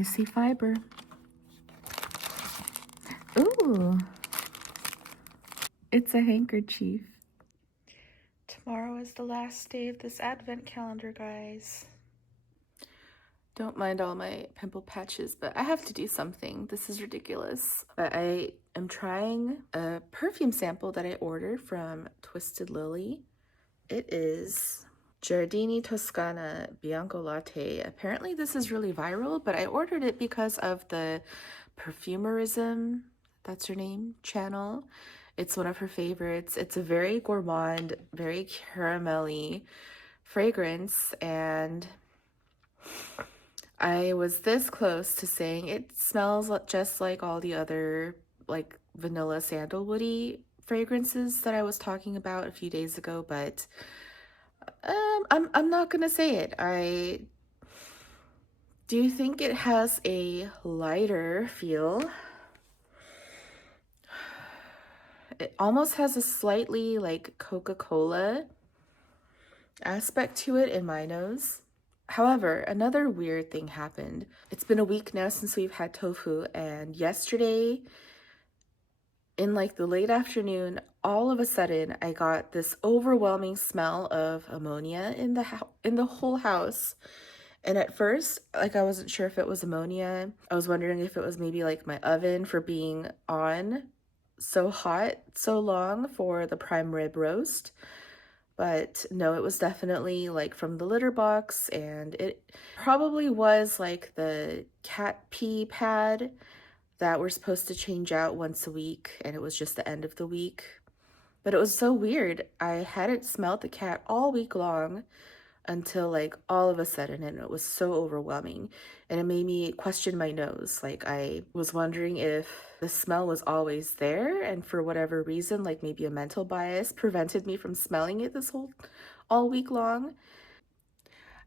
I see fiber. Ooh, it's a handkerchief. Tomorrow is the last day of this advent calendar, guys. Don't mind all my pimple patches, but I have to do something. This is ridiculous. But I am trying a perfume sample that I ordered from Twisted Lily. It is Giardini Toscana Bianco Latte. Apparently this is really viral, but I ordered it because of the Perfumerism, that's her name, channel. It's one of her favorites. It's a very gourmand, very caramelly fragrance, and I was this close to saying it smells just like all the other like vanilla sandalwoody fragrances that I was talking about a few days ago, but I'm not gonna say it. I do think it has a lighter feel. It almost has a slightly like Coca-Cola aspect to it in my nose. However, another weird thing happened. It's been a week now since we've had tofu, and yesterday in like the late afternoon, all of a sudden I got this overwhelming smell of ammonia in the whole house. And at first, like, I wasn't sure if it was ammonia. I was wondering if it was maybe like my oven for being on so hot so long for the prime rib roast. But no, it was definitely like from the litter box, and it probably was like the cat pee pad that we're supposed to change out once a week, and it was just the end of the week. But it was so weird. I hadn't smelled the cat all week long until like all of a sudden, and it was so overwhelming, and it made me question my nose. Like, I was wondering if the smell was always there, and for whatever reason, like maybe a mental bias prevented me from smelling it all week long.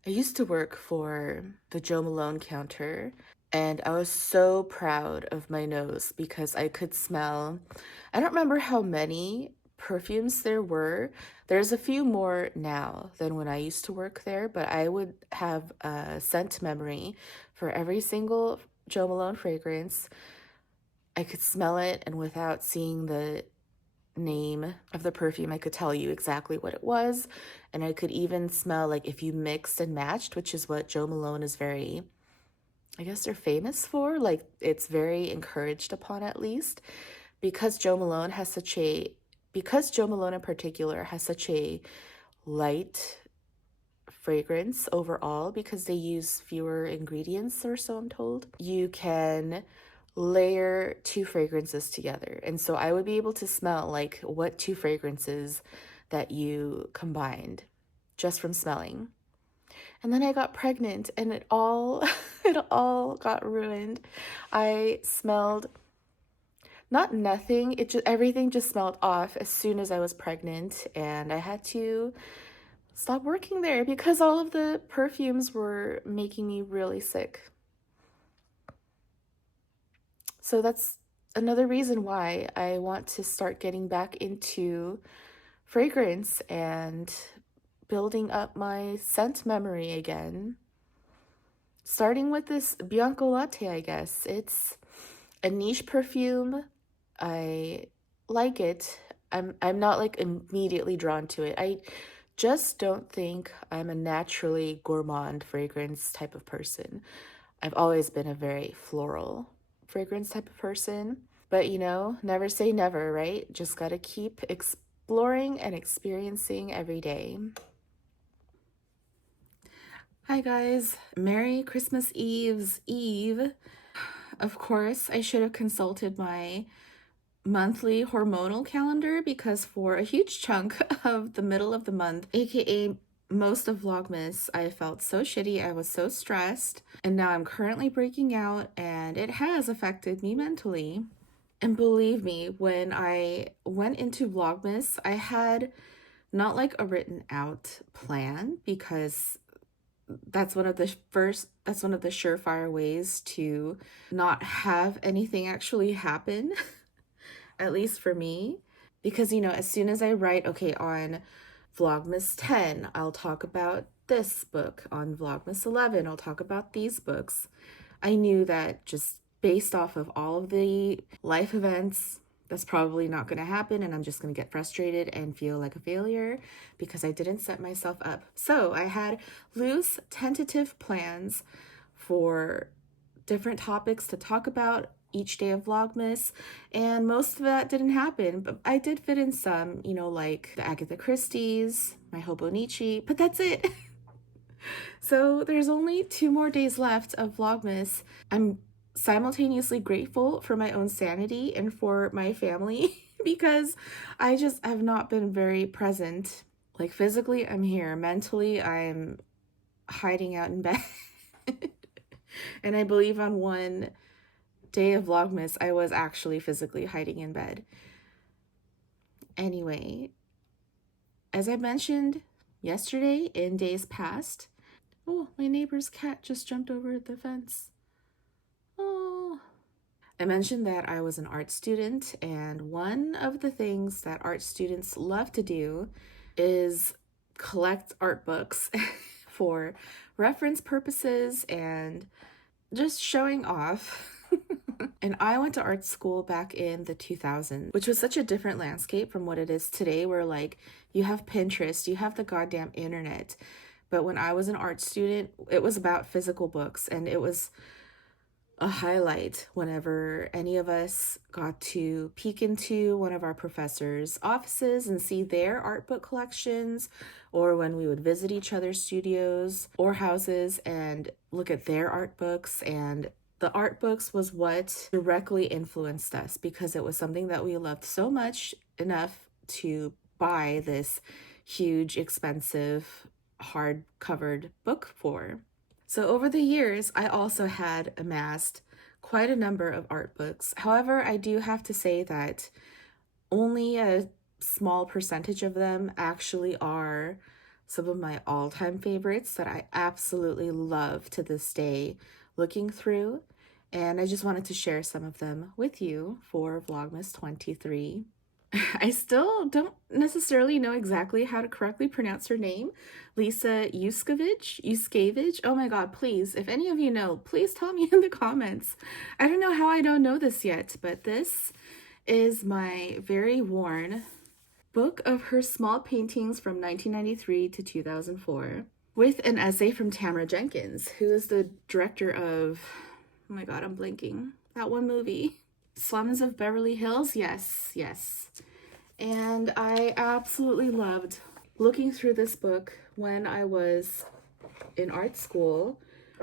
I used to work for the Joe Malone counter, and I was so proud of my nose because I could smell, I don't remember how many perfumes there were. There's a few more now than when I used to work there, but I would have a scent memory for every single Joe Malone fragrance. I could smell it, and without seeing the name of the perfume, I could tell you exactly what it was. And I could even smell like if you mixed and matched, which is what Joe Malone is very, I guess they're famous for, like it's very encouraged upon, at least, because Joe Malone in particular has such a light fragrance overall, because they use fewer ingredients, or so I'm told. You can layer two fragrances together, and so I would be able to smell like what two fragrances that you combined just from smelling. And then I got pregnant, and it all it all got ruined. I smelled not nothing, everything just smelled off as soon as I was pregnant, and I had to stop working there because all of the perfumes were making me really sick. So that's another reason why I want to start getting back into fragrance and building up my scent memory again. Starting with this Bianco Latte, I guess. It's a niche perfume. I like it. I'm not like immediately drawn to it. I just don't think I'm a naturally gourmand fragrance type of person. I've always been a very floral fragrance type of person. But you know, never say never, right? Just gotta keep exploring and experiencing every day. Hi guys, Merry Christmas Eve's Eve. Of course, I should have consulted my monthly hormonal calendar, because for a huge chunk of the middle of the month, aka most of Vlogmas, I felt so shitty. I was so stressed, and now I'm currently breaking out, and it has affected me mentally. And believe me, when I went into Vlogmas, I had not like a written out plan, because that's one of the surefire ways to not have anything actually happen, at least for me. Because, you know, as soon as I write, okay, on Vlogmas 10, I'll talk about this book. On Vlogmas 11, I'll talk about these books. I knew that just based off of all of the life events, that's probably not going to happen, and I'm just going to get frustrated and feel like a failure because I didn't set myself up. So I had loose, tentative plans for different topics to talk about each day of Vlogmas, and most of that didn't happen, but I did fit in some, like the Agatha Christie's, my Hobonichi, but that's it. So there's only 2 more days left of Vlogmas. I'm simultaneously grateful for my own sanity and for my family because I just have not been very present. Like physically, I'm here. Mentally, I'm hiding out in bed. And I believe on one day of Vlogmas, I was actually physically hiding in bed. Anyway, as I mentioned yesterday in days past, oh, my neighbor's cat just jumped over the fence. Oh. I mentioned that I was an art student, and one of the things that art students love to do is collect art books for reference purposes and just showing off. And I went to art school back in the 2000s, which was such a different landscape from what it is today, where like you have Pinterest, you have the goddamn internet. But when I was an art student, it was about physical books, and it was a highlight whenever any of us got to peek into one of our professors' offices and see their art book collections, or when we would visit each other's studios or houses and look at their art books. And the art books was what directly influenced us because it was something that we loved so much enough to buy this huge, expensive, hard-covered book for. So over the years, I also had amassed quite a number of art books. However, I do have to say that only a small percentage of them actually are some of my all-time favorites that I absolutely love to this day looking through. And I just wanted to share some of them with you for Vlogmas 23. I still don't necessarily know exactly how to correctly pronounce her name. Lisa Yuskavage. Oh my god, please, if any of you know, please tell me in the comments. I don't know how I don't know this yet, but this is my very worn book of her small paintings from 1993 to 2004, with an essay from Tamara Jenkins, who is the director of, oh my god, I'm blanking, that one movie. Slums of Beverly Hills, yes. And I absolutely loved looking through this book when I was in art school.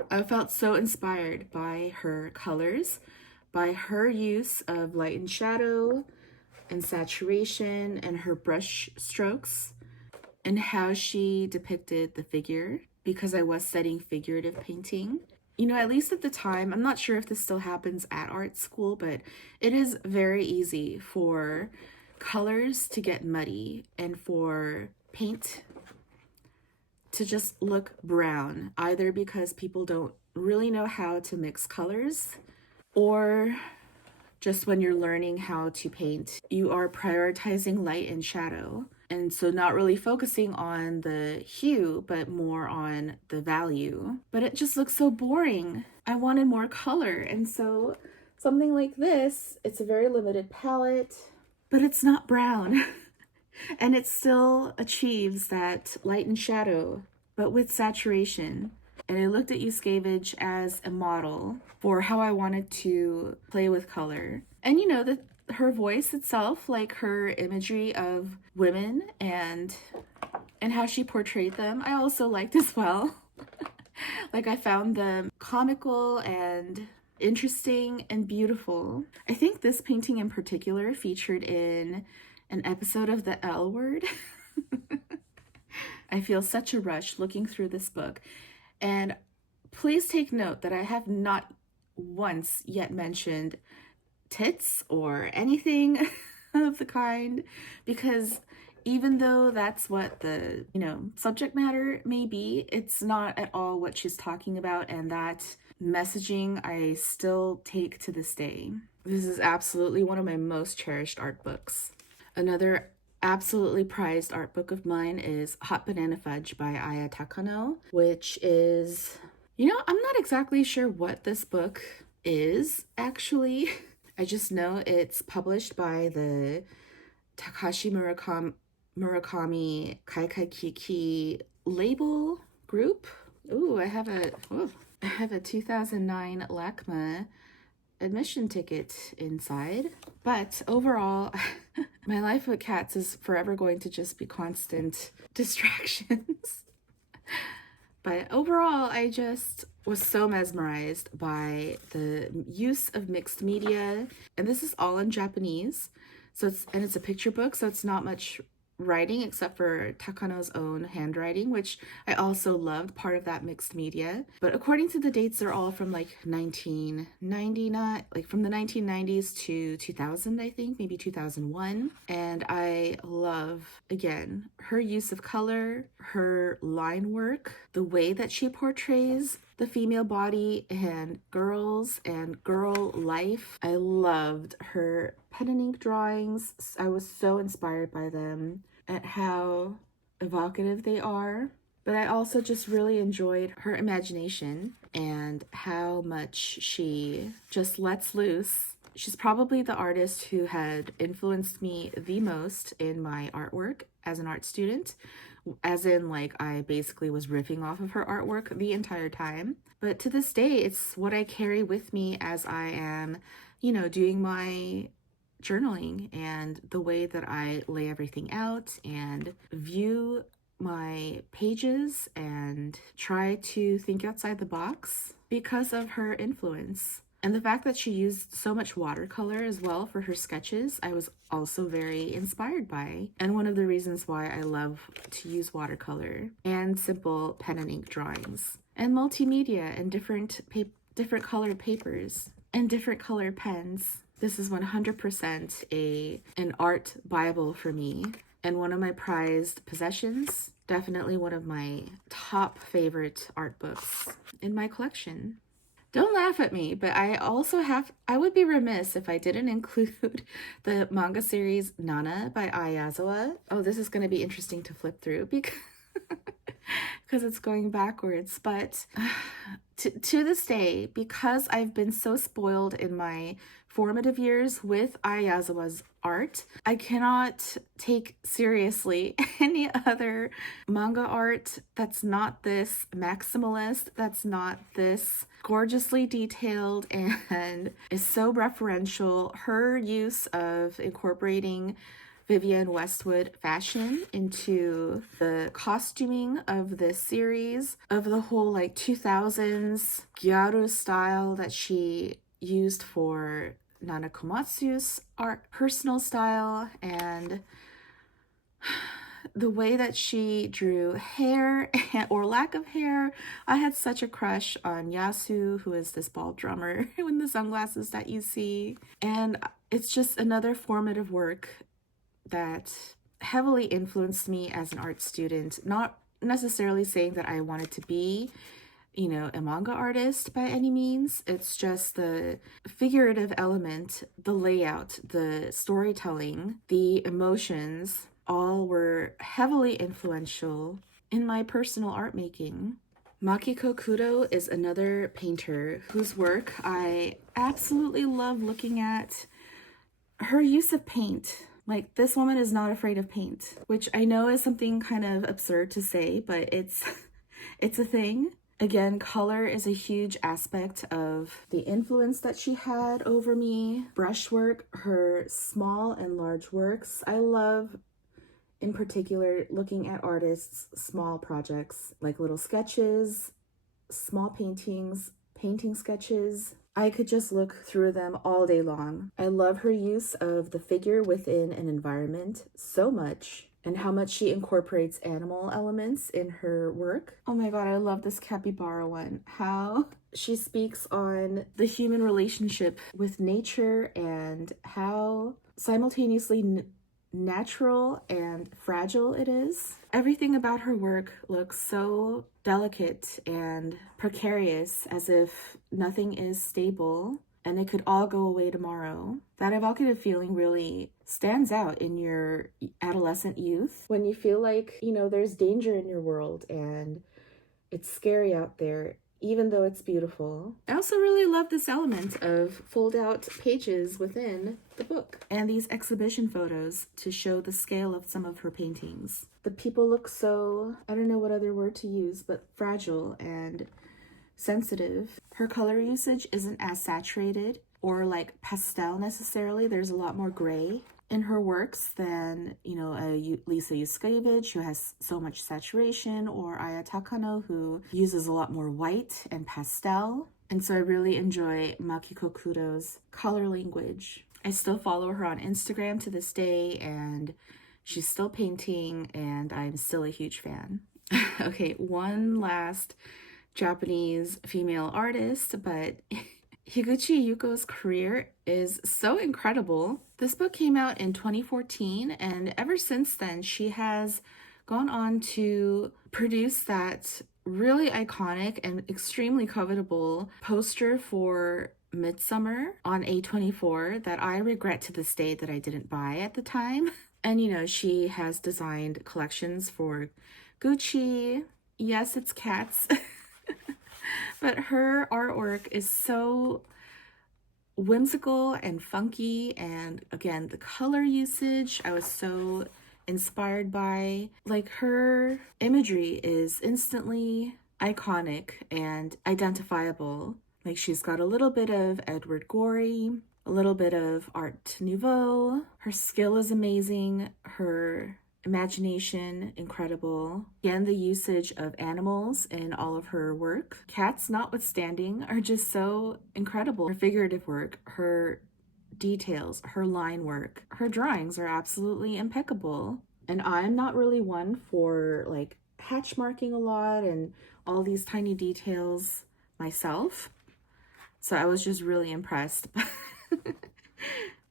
I felt so inspired by her colors, by her use of light and shadow and saturation and her brush strokes, and how she depicted the figure, because I was studying figurative painting. At least at the time, I'm not sure if this still happens at art school, but it is very easy for colors to get muddy and for paint to just look brown, either because people don't really know how to mix colors, or just when you're learning how to paint, you are prioritizing light and shadow. And so not really focusing on the hue, but more on the value. But it just looks so boring. I wanted more color. And so something like this, it's a very limited palette, but it's not brown. And it still achieves that light and shadow, but with saturation. And I looked at Yuskavage as a model for how I wanted to play with color. And her voice itself, like her imagery of women and how she portrayed them, I also liked as well. Like, I found them comical and interesting and beautiful. I think this painting in particular featured in an episode of The L Word. I feel such a rush looking through this book. And please take note that I have not once yet mentioned tits or anything of the kind, because even though that's what the, subject matter may be, it's not at all what she's talking about, and that messaging I still take to this day. This is absolutely one of my most cherished art books. Another absolutely prized art book of mine is Hot Banana Fudge by Aya Takano, which is You know, I'm not exactly sure what this book is, actually. I just know it's published by the Takashi Murakami Kaikai Kiki label group. Ooh, I have a 2009 LACMA admission ticket inside. But overall, my life with cats is forever going to just be constant distractions. But overall, I just was so mesmerized by the use of mixed media. And this is all in Japanese. It's a picture book, so it's not much writing except for Takano's own handwriting, which I also loved, part of that mixed media. But according to the dates, they're all from like 1999, like from the 1990s to 2000, I think, maybe 2001. And I love, again, her use of color, her line work, the way that she portrays the female body and girls and girl life. I loved her pen and ink drawings. I was so inspired by them at how evocative they are. But I also just really enjoyed her imagination and how much she just lets loose. She's probably the artist who had influenced me the most in my artwork as an art student. As in, like, I basically was riffing off of her artwork the entire time. But to this day, it's what I carry with me as I am, doing my journaling, and the way that I lay everything out and view my pages and try to think outside the box because of her influence. And the fact that she used so much watercolor as well for her sketches, I was also very inspired by. And one of the reasons why I love to use watercolor and simple pen and ink drawings and multimedia and different colored papers and different colored pens. This is 100% an art Bible for me, and one of my prized possessions. Definitely one of my top favorite art books in my collection. Don't laugh at me, but I would be remiss if I didn't include the manga series Nana by Yazawa. Oh, this is going to be interesting to flip through because it's going backwards. But to this day, because I've been so spoiled in my formative years with Yazawa's art, I cannot take seriously any other manga art that's not this maximalist, that's not this gorgeously detailed and is so referential. Her use of incorporating Vivienne Westwood fashion into the costuming of this series, of the whole like 2000s gyaru style that she used for Nana Komatsu's art, personal style, and the way that she drew hair or lack of hair. I had such a crush on Yasu, who is this bald drummer with the sunglasses that you see. And it's just another formative work that heavily influenced me as an art student. Not necessarily saying that I wanted to be, a manga artist by any means. It's just the figurative element, the layout, the storytelling, the emotions, all were heavily influential in my personal art making. Makiko Kudo is another painter whose work I absolutely love looking at. Her use of paint. Like, this woman is not afraid of paint, which I know is something kind of absurd to say, but it's a thing. Again, color is a huge aspect of the influence that she had over me. Brushwork, her small and large works. I love, in particular, looking at artists' small projects, like little sketches, small paintings, painting sketches. I could just look through them all day long. I love her use of the figure within an environment so much, and how much she incorporates animal elements in her work. Oh my god, I love this capybara one. How she speaks on the human relationship with nature and how simultaneously natural and fragile it is. Everything about her work looks so delicate and precarious, as if nothing is stable and it could all go away tomorrow. That evocative feeling really stands out in your adolescent youth when you feel like, there's danger in your world and it's scary out there. even though it's beautiful. I also really love this element of fold out pages within the book and these exhibition photos to show the scale of some of her paintings. The people look so, I don't know what other word to use, but fragile and sensitive. Her color usage isn't as saturated or like pastel necessarily. There's a lot more gray in her works than, you know, Lisa Yuskavage, who has so much saturation, or Aya Takano, who uses a lot more white and pastel. And so I really enjoy Makiko Kudo's color language. I still follow her on Instagram to this day, and she's still painting, and I'm still a huge fan. Okay, one last Japanese female artist, but Higuchi Yuko's career is so incredible. This book came out in 2014, and ever since then, she has gone on to produce that really iconic and extremely covetable poster for Midsummer on A24 that I regret to this day that I didn't buy at the time. And you know, she has designed collections for Gucci. Yes, it's cats. But her artwork is so whimsical and funky, and again, the color usage I was so inspired by. Like, her imagery is instantly iconic and identifiable. Like, she's got a little bit of Edward Gorey, a little bit of Art Nouveau. Her skill is amazing. Her imagination, incredible. Again, the usage of animals in all of her work, cats notwithstanding, are just so incredible. Her figurative work, her details, her line work, her drawings are absolutely impeccable. And I'm not really one for like hatch marking a lot and all these tiny details myself. So I was just really impressed.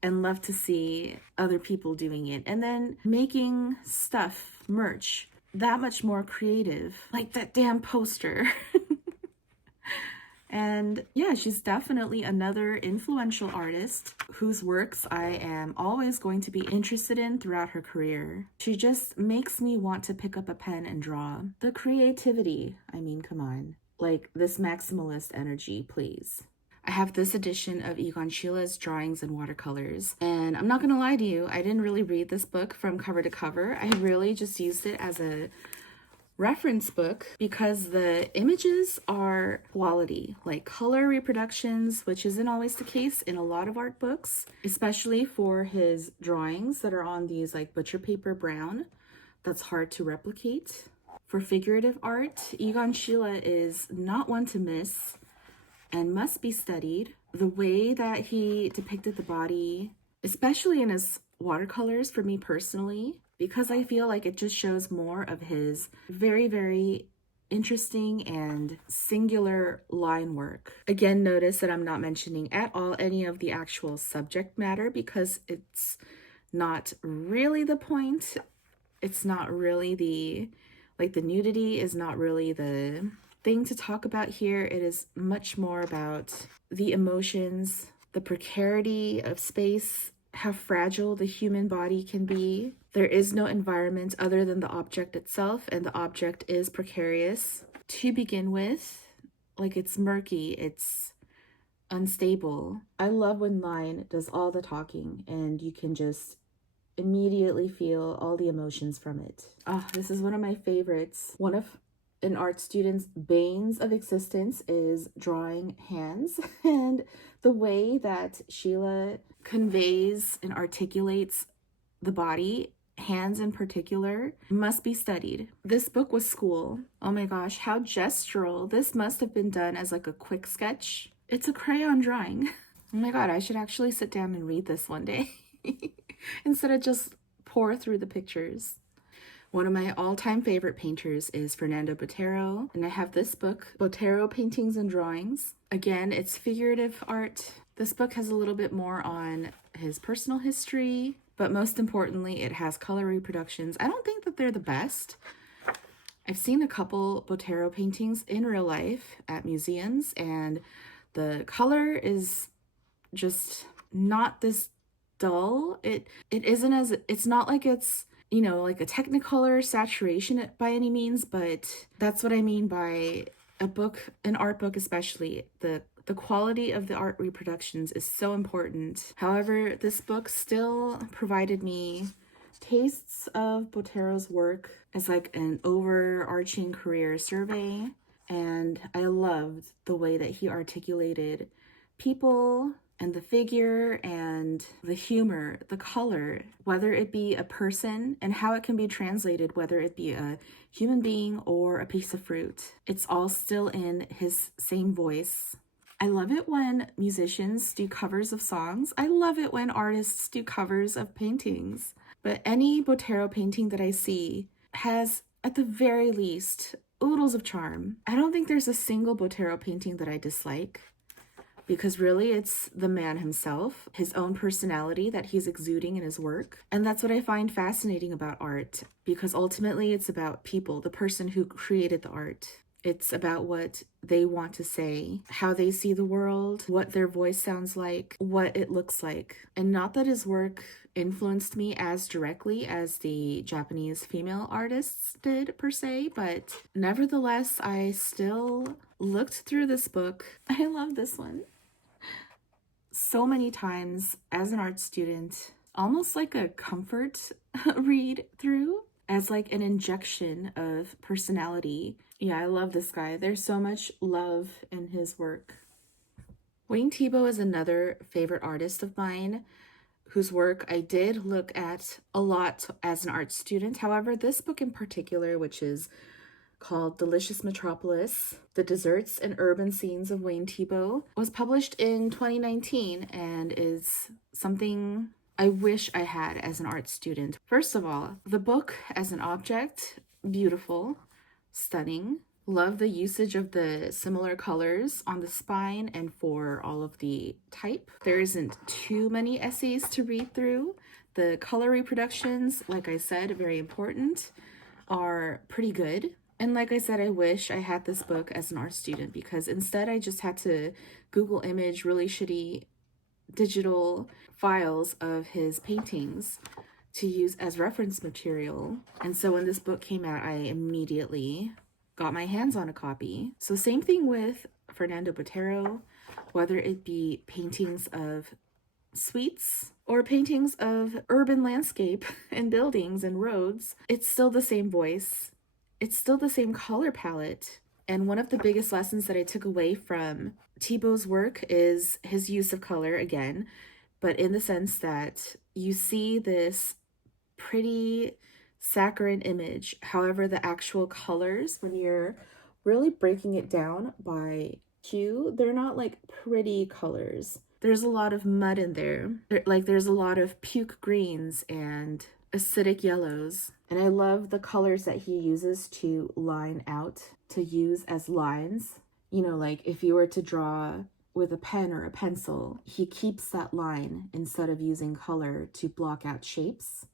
And love to see other people doing it. And then making stuff, merch, that much more creative. Like that damn poster. And yeah, she's definitely another influential artist whose works I am always going to be interested in throughout her career. She just makes me want to pick up a pen and draw. The creativity, I mean, come on. Like, this maximalist energy, please. I have this edition of Egon Schiele's drawings and watercolors, and I'm not gonna lie to you, I didn't really read this book from cover to cover. I really just used it as a reference book because the images are quality, like color reproductions, which isn't always the case in a lot of art books, especially for his drawings that are on these like butcher paper brown. That's hard to replicate. For figurative art, Egon Schiele is not one to miss and must be studied. The way that he depicted the body, especially in his watercolors for me personally, because I feel like it just shows more of his very, very interesting and singular line work. Again, notice that I'm not mentioning at all any of the actual subject matter because it's not really the point. It's not really the nudity is not really the thing to talk about here. It is much more about the emotions, the precarity of space, how fragile the human body can be. There is no environment other than the object itself, and the object is precarious to begin with. Like, it's murky, it's unstable. I love when line does all the talking and you can just immediately feel all the emotions from it. This is one of my favorites. One of an art student's banes of existence is drawing hands, and the way that Schiele conveys and articulates the body, hands in particular, must be studied. This book was school. Oh my gosh, how gestural. This must have been done as like a quick sketch. It's a crayon drawing. Oh my god, I should actually sit down and read this one day instead of just pour through the pictures. One of my all-time favorite painters is Fernando Botero, and I have this book, Botero Paintings and Drawings. Again, it's figurative art. This book has a little bit more on his personal history, but most importantly, it has color reproductions. I don't think that they're the best. I've seen a couple Botero paintings in real life at museums, and the color is just not this dull. It isn't as, it's not like it's, you know, like a technicolor saturation by any means, but that's what I mean by an art book especially, the quality of the art reproductions is so important. However, this book still provided me tastes of Botero's work as like an overarching career survey, and I loved the way that he articulated people and the figure and the humor, the color, whether it be a person and how it can be translated, whether it be a human being or a piece of fruit. It's all still in his same voice. I love it when musicians do covers of songs. I love it when artists do covers of paintings. But any Botero painting that I see has, at the very least, oodles of charm. I don't think there's a single Botero painting that I dislike, because really it's the man himself, his own personality that he's exuding in his work. And that's what I find fascinating about art, because ultimately it's about people, the person who created the art. It's about what they want to say, how they see the world, what their voice sounds like, what it looks like. And not that his work influenced me as directly as the Japanese female artists did per se, but nevertheless, I still looked through this book. I love this one. So many times as an art student, almost like a comfort read through, as like an injection of personality. Yeah, I love this guy. There's so much love in his work. Wayne Thiebaud is another favorite artist of mine whose work I did look at a lot as an art student. However, this book in particular, which is called Delicious Metropolis, The Desserts and Urban Scenes of Wayne Thiebaud, was published in 2019 and is something I wish I had as an art student. First of all, the book as an object, beautiful, stunning. Love the usage of the similar colors on the spine and for all of the type. There isn't too many essays to read through. The color reproductions, like I said, very important, are pretty good. And like I said, I wish I had this book as an art student, because instead I just had to Google image really shitty digital files of his paintings to use as reference material. And so when this book came out, I immediately got my hands on a copy. So same thing with Fernando Botero, whether it be paintings of sweets or paintings of urban landscape and buildings and roads, it's still the same voice. It's still the same color palette. And one of the biggest lessons that I took away from Thiebaud's work is his use of color again, but in the sense that you see this pretty saccharine image. However, the actual colors, when you're really breaking it down by hue, they're not like pretty colors. There's a lot of mud in there. There's a lot of puke greens and acidic yellows. And I love the colors that he uses to line out, to use as lines. You know, like if you were to draw with a pen or a pencil, he keeps that line instead of using color to block out shapes.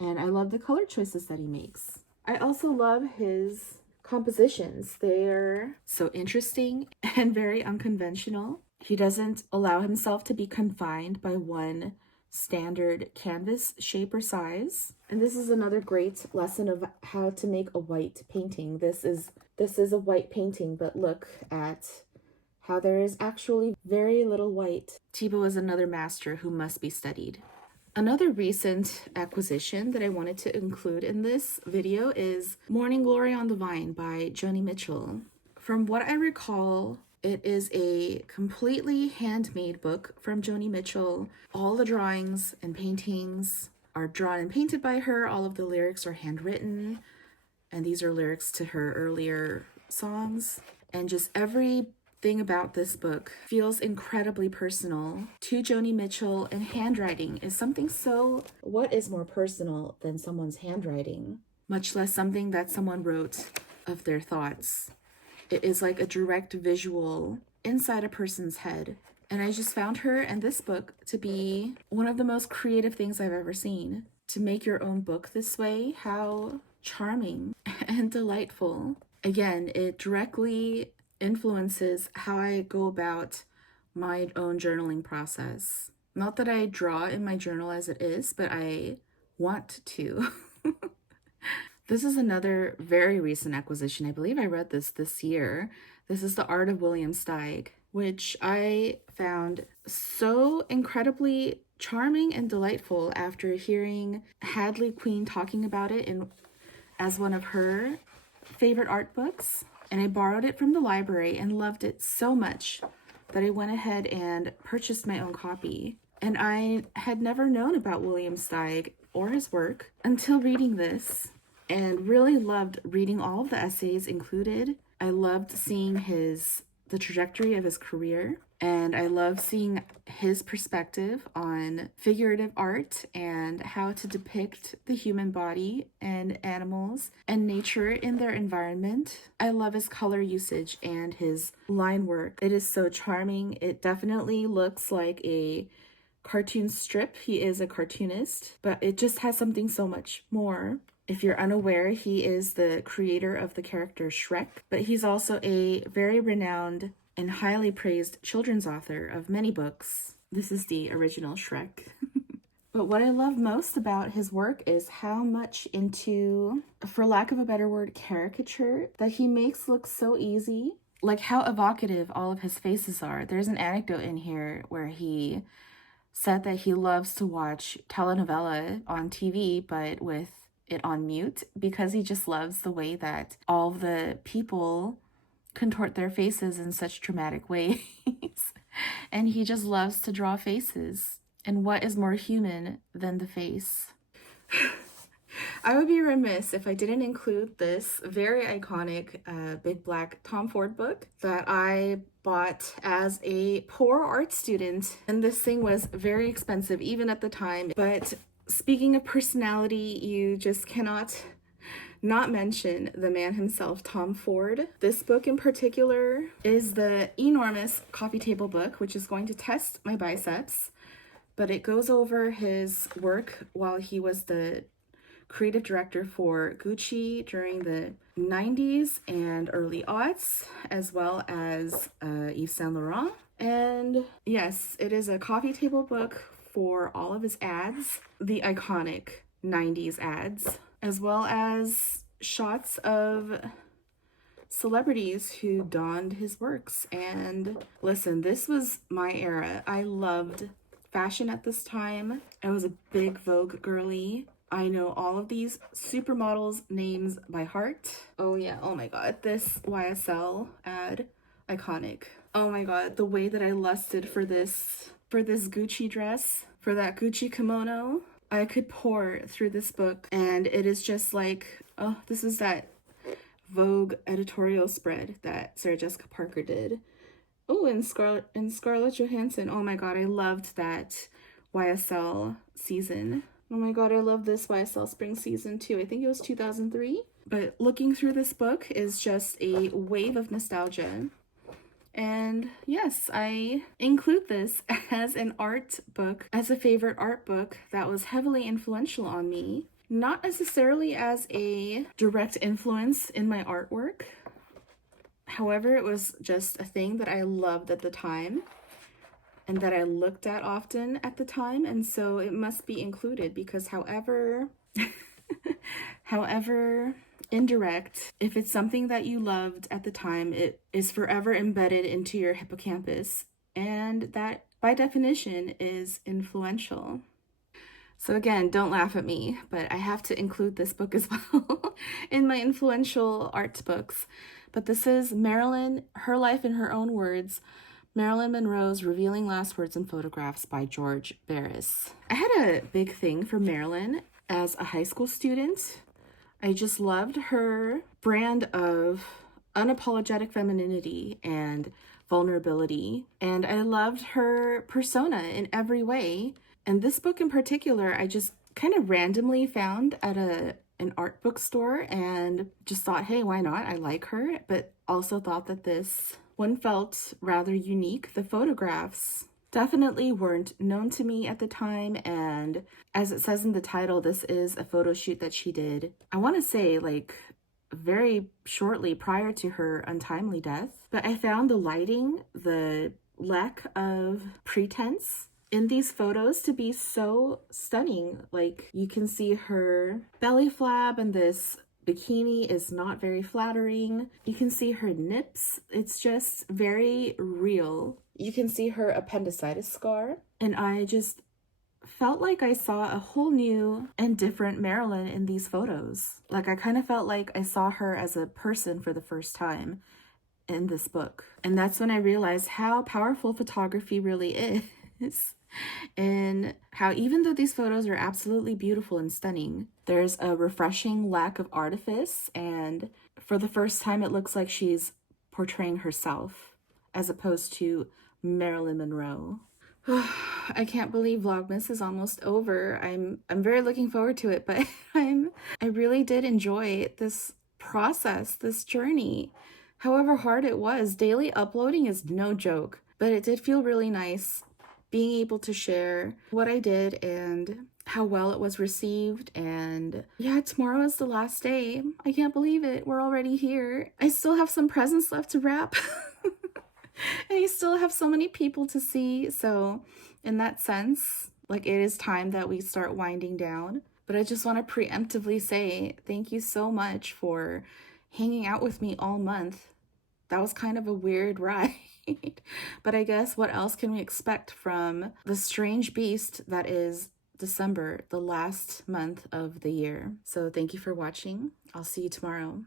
And I love the color choices that he makes. I also love his compositions. They're so interesting and very unconventional. He doesn't allow himself to be confined by one standard canvas shape or size. And this is another great lesson of how to make a white painting. This is a white painting, but look at how there is actually very little white. Thiebaud is another master who must be studied. Another recent acquisition that I wanted to include in this video is Morning Glory on the Vine by Joni Mitchell. From what I recall, it is a completely handmade book from Joni Mitchell. All the drawings and paintings are drawn and painted by her. All of the lyrics are handwritten, and these are lyrics to her earlier songs. And just everything about this book feels incredibly personal to Joni Mitchell, and handwriting is something so... What is more personal than someone's handwriting? Much less something that someone wrote of their thoughts. It is like a direct visual inside a person's head. And I just found her and this book to be one of the most creative things I've ever seen. To make your own book this way, how charming and delightful. Again, it directly influences how I go about my own journaling process. Not that I draw in my journal as it is, but I want to. This is another very recent acquisition. I believe I read this year. This is The Art of William Steig, which I found so incredibly charming and delightful after hearing Hadley Queen talking about it as one of her favorite art books. And I borrowed it from the library and loved it so much that I went ahead and purchased my own copy. And I had never known about William Steig or his work until reading this, and really loved reading all of the essays included. I loved seeing the trajectory of his career, and I loved seeing his perspective on figurative art and how to depict the human body and animals and nature in their environment. I love his color usage and his line work. It is so charming. It definitely looks like a cartoon strip. He is a cartoonist, but it just has something so much more. If you're unaware, he is the creator of the character Shrek, but he's also a very renowned and highly praised children's author of many books. This is the original Shrek. But what I love most about his work is how much into, for lack of a better word, caricature that he makes look so easy. Like how evocative all of his faces are. There's an anecdote in here where he said that he loves to watch telenovela on TV, but with it on mute, because he just loves the way that all the people contort their faces in such dramatic ways. And he just loves to draw faces. And what is more human than the face? I would be remiss if I didn't include this very iconic big black Tom Ford book that I bought as a poor art student. And this thing was very expensive even at the time. But speaking of personality, you just cannot not mention the man himself, Tom Ford. This book in particular is the enormous coffee table book, which is going to test my biceps. But it goes over his work while he was the creative director for Gucci during the 90s and early aughts, as well as Yves Saint Laurent. And yes, it is a coffee table book for all of his ads, the iconic 90s ads, as well as shots of celebrities who donned his works. And listen, this was my era. I loved fashion at this time. I was a big Vogue girly. I know all of these supermodels' names by heart. Oh yeah, oh my god, this YSL ad, iconic. Oh my god, the way that I lusted for this Gucci dress, for that Gucci kimono. I could pour through this book, and it is just like, oh, this is that Vogue editorial spread that Sarah Jessica Parker did. Oh, and Scarlett Johansson. Oh my god, I loved that YSL season. Oh my god, I love this YSL spring season too. I think it was 2003. But looking through this book is just a wave of nostalgia. And yes, I include this as an art book, as a favorite art book that was heavily influential on me. Not necessarily as a direct influence in my artwork. However, it was just a thing that I loved at the time and that I looked at often at the time, and so it must be included because however indirect, if it's something that you loved at the time, it is forever embedded into your hippocampus, and that by definition is influential. So again, don't laugh at me, but I have to include this book as well in my influential art books. But this is Marilyn, Her Life in Her Own Words, Marilyn Monroe's Revealing Last Words and Photographs by George Barris. I had a big thing for Marilyn as a high school student. I just loved her brand of unapologetic femininity and vulnerability, and I loved her persona in every way. And this book in particular, I just kind of randomly found at an art bookstore and just thought, hey, why not? I like her, but also thought that this one felt rather unique. The photographs definitely weren't known to me at the time, and as it says in the title, this is a photo shoot that she did, I want to say like very shortly prior to her untimely death. But I found the lighting, the lack of pretense in these photos to be so stunning. Like you can see her belly flab and this bikini is not very flattering. You can see her nips. It's just very real. You can see her appendicitis scar. And I just felt like I saw a whole new and different Marilyn in these photos. Like, I kind of felt like I saw her as a person for the first time in this book. And that's when I realized how powerful photography really is. And how even though these photos are absolutely beautiful and stunning, there's a refreshing lack of artifice, and for the first time it looks like she's portraying herself as opposed to Marilyn Monroe. I can't believe Vlogmas is almost over. I'm very looking forward to it, but I really did enjoy this process, this journey. However hard it was, daily uploading is no joke, but it did feel really nice being able to share what I did and how well it was received. And yeah, tomorrow is the last day. I can't believe it. We're already here. I still have some presents left to wrap. And I still have so many people to see. So in that sense, like, it is time that we start winding down. But I just want to preemptively say thank you so much for hanging out with me all month. That was kind of a weird ride. But I guess what else can we expect from the strange beast that is December, the last month of the year? So thank you for watching. I'll see you tomorrow.